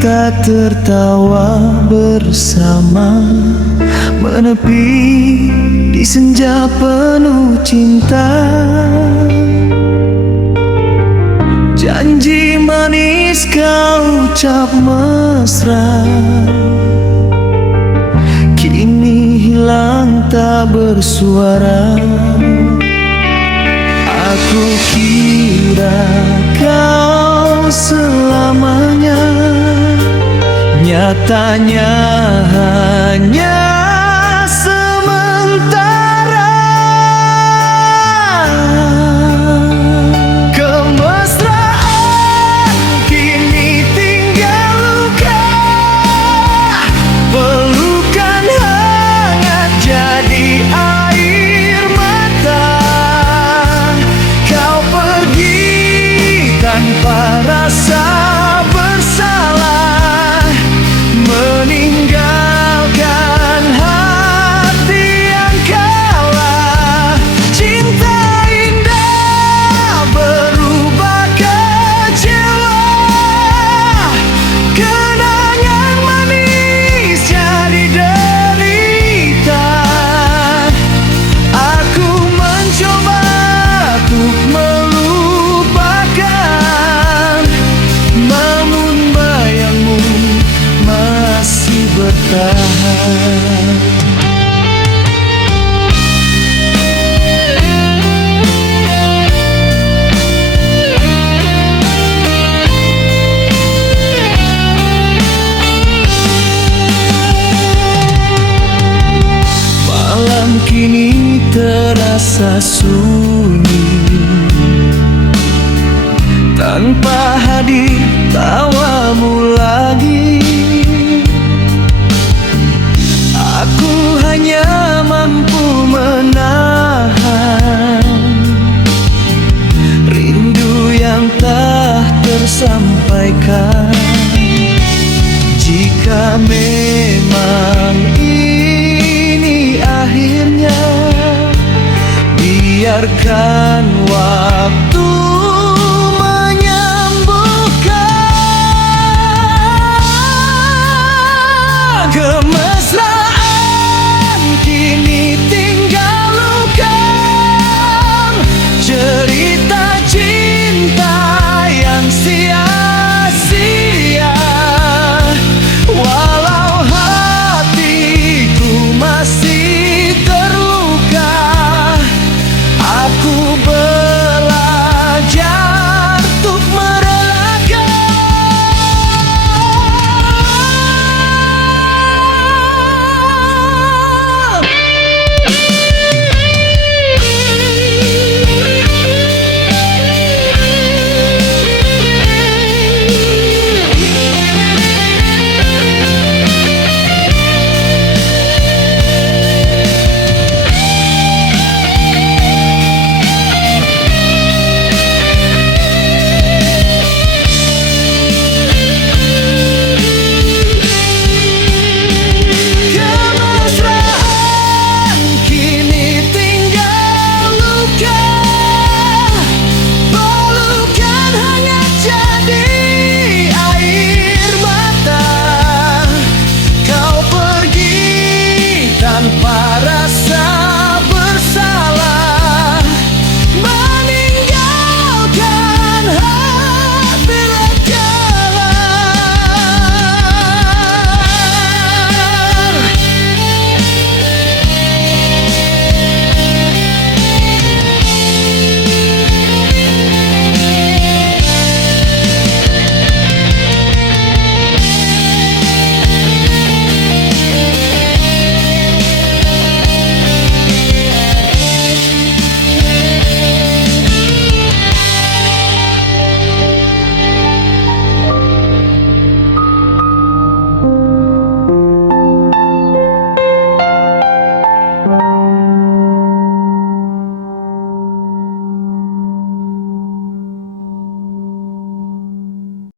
kita tertawa bersama, menepi di senja penuh cinta. Janji manis kau ucap mesra, kini hilang tak bersuara. Aku kira kau selamanya, nyatanya hanya sementara. Kemesraan kini tinggal luka, pelukan hangat jadi air mata. Kau pergi tanpa rasa bersalah, meninggalkan hati yang kalah. Cinta indah berubah kecewa, kenangan manis jadi derita. Aku mencoba untuk melupakan, namun bayangmu masih bertahan. Malam kini terasa sunyi, tanpa hadir tawamu lagi. Aku hanya mampu menahan rindu yang tak tersampaikan. Jika memang ini akhirnya, biarkan waktu menyembuhkan.